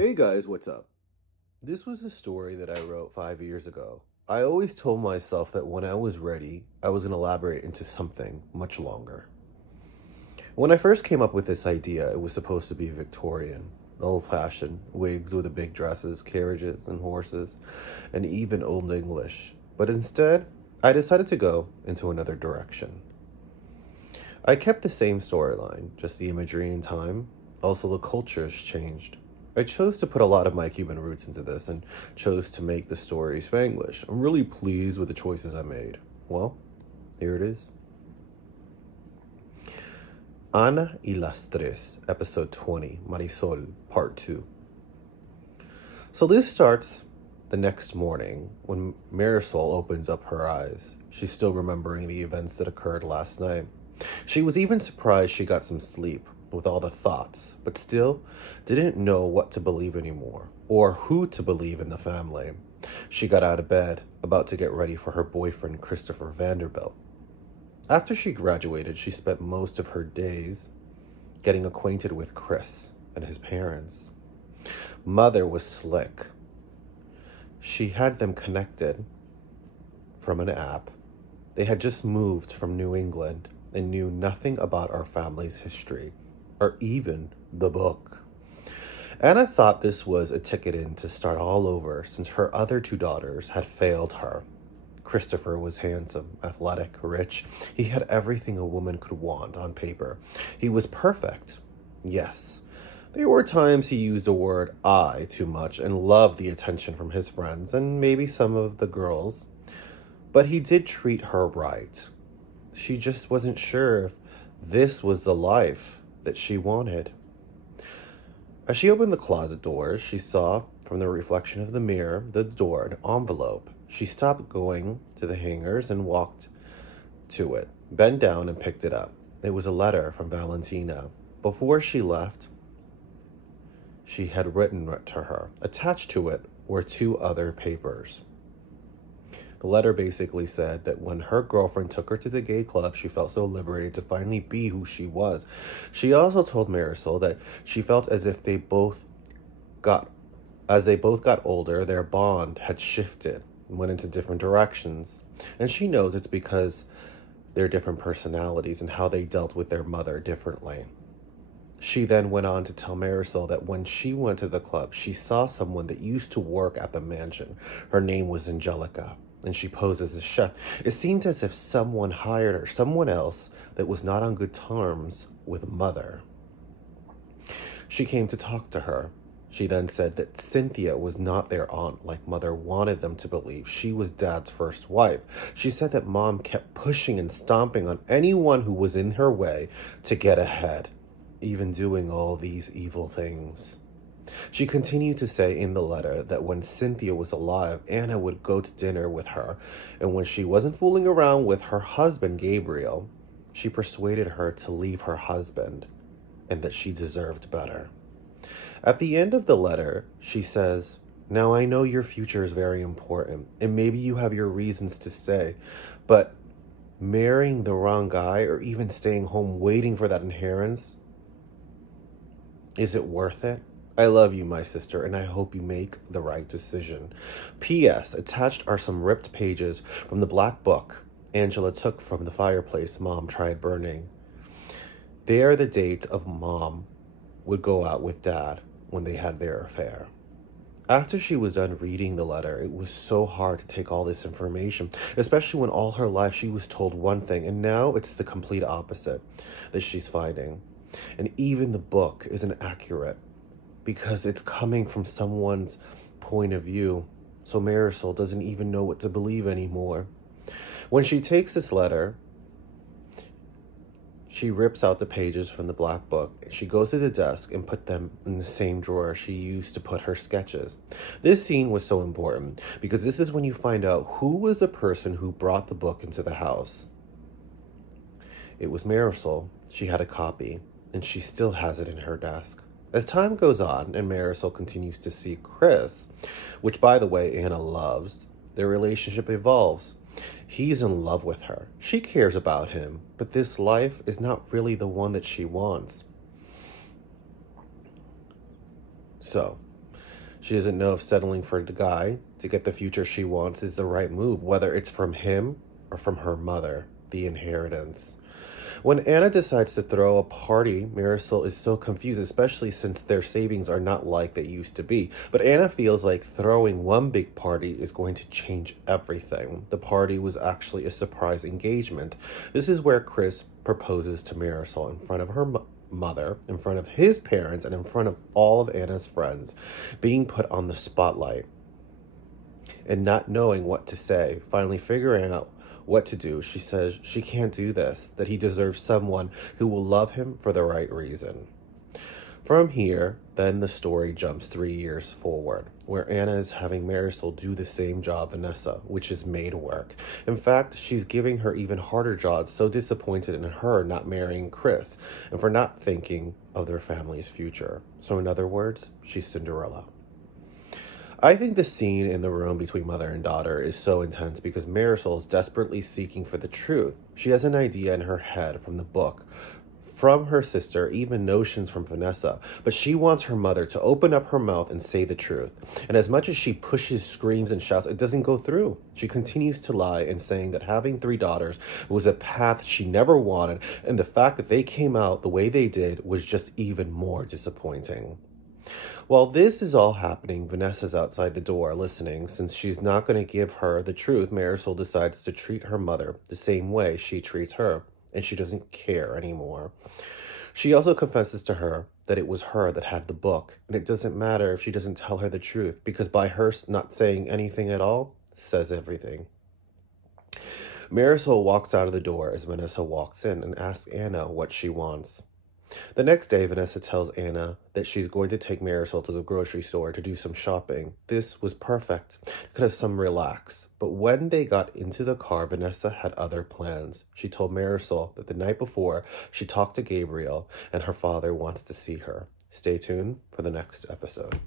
Hey guys, what's up? This was a story that I wrote 5 years ago. I always told myself that when I was ready, I was going to elaborate into something much longer. When I first came up with this idea, it was supposed to be Victorian, old-fashioned, wigs with the big dresses, carriages and horses, and even Old English. But instead, I decided to go into another direction. I kept the same storyline, just the imagery and time. Also, the cultures changed. I chose to put a lot of my Cuban roots into this and chose to make the story Spanglish. I'm really pleased with the choices I made. Well, here it is. Ana y las Tres, episode 20, Marisol, part 2. So this starts the next morning when Marisol opens up her eyes. She's still remembering the events that occurred last night. She was even surprised she got some sleep with all the thoughts, but still didn't know what to believe anymore, or who to believe in the family. She got out of bed, about to get ready for her boyfriend, Christopher Vanderbilt. After she graduated, she spent most of her days getting acquainted with Chris and his parents. Mother was slick. She had them connected from an app. They had just moved from New England and knew nothing about our family's history, or even the book. Anna thought this was a ticket in to start all over since her other two daughters had failed her. Christopher was handsome, athletic, rich. He had everything a woman could want on paper. He was perfect. Yes, there were times he used the word I too much and loved the attention from his friends and maybe some of the girls. But he did treat her right. She just wasn't sure if this was the life that she wanted. As she opened the closet doors, she saw from the reflection of the mirror, the door, an envelope. She stopped going to the hangers and walked to it, bent down and picked it up. It was a letter from Valentina. Before she left, she had written to her. Attached to it were two other papers. The letter basically said that when her girlfriend took her to the gay club, she felt so liberated to finally be who she was. She also told Marisol that she felt as if they both got older, their bond had shifted and went into different directions. And she knows it's because their different personalities and how they dealt with their mother differently. She then went on to tell Marisol that when she went to the club, she saw someone that used to work at the mansion. Her name was Angelica, and she posed as a chef. It seemed as if someone hired her, someone else that was not on good terms with Mother. She came to talk to her. She then said that Cynthia was not their aunt like Mother wanted them to believe. She was Dad's first wife. She said that Mom kept pushing and stomping on anyone who was in her way to get ahead, even doing all these evil things. She continued to say in the letter that when Cynthia was alive, Anna would go to dinner with her, and when she wasn't fooling around with her husband, Gabriel, she persuaded her to leave her husband, and that she deserved better. At the end of the letter, she says, "Now I know your future is very important, and maybe you have your reasons to stay, but marrying the wrong guy or even staying home waiting for that inheritance, is it worth it? I love you, my sister, and I hope you make the right decision." P.S. Attached are some ripped pages from the black book Angela took from the fireplace Mom tried burning. They are the date of Mom would go out with Dad when they had their affair. After she was done reading the letter, it was so hard to take all this information, especially when all her life she was told one thing, and now it's the complete opposite that she's finding. And even the book isn't accurate because it's coming from someone's point of view. So Marisol doesn't even know what to believe anymore. When she takes this letter, she rips out the pages from the black book. She goes to the desk and put them in the same drawer she used to put her sketches. This scene was so important because this is when you find out who was the person who brought the book into the house. It was Marisol. She had a copy, and she still has it in her desk. As time goes on and Marisol continues to see Chris, which by the way Anna loves, their relationship evolves. He's in love with her. She cares about him, but this life is not really the one that she wants. So, She doesn't know if settling for the guy to get the future she wants is the right move, whether it's from him or from her mother, the inheritance. When Anna decides to throw a party, Marisol is so confused, especially since their savings are not like they used to be. But Anna feels like throwing one big party is going to change everything. The party was actually a surprise engagement. This is where Chris proposes to Marisol in front of her mother, in front of his parents, and in front of all of Anna's friends, being put on the spotlight and not knowing what to say, finally figuring out what to do. She says she can't do this, that he deserves someone who will love him for the right reason. From here, then the story jumps 3 years forward, where Anna is having Marisol do the same job Vanessa, which is maid work. In fact, she's giving her even harder jobs, so disappointed in her not marrying Chris, and for not thinking of their family's future. So in other words, she's Cinderella. I think the scene in the room between mother and daughter is so intense because Marisol is desperately seeking for the truth. She has an idea in her head from the book, from her sister, even notions from Vanessa, but she wants her mother to open up her mouth and say the truth. And as much as she pushes, screams, and shouts, it doesn't go through. She continues to lie and saying that having 3 daughters was a path she never wanted, and the fact that they came out the way they did was just even more disappointing. While this is all happening, Vanessa's outside the door listening. Since she's not going to give her the truth, Marisol decides to treat her mother the same way she treats her, and she doesn't care anymore. She also confesses to her that it was her that had the book, and it doesn't matter if she doesn't tell her the truth, because by her not saying anything at all, says everything. Marisol walks out of the door as Vanessa walks in and asks Anna what she wants. The next day, Vanessa tells Anna that she's going to take Marisol to the grocery store to do some shopping. This was perfect. Could have some relax. But when they got into the car, Vanessa had other plans. She told Marisol that the night before, she talked to Gabriel and her father wants to see her. Stay tuned for the next episode.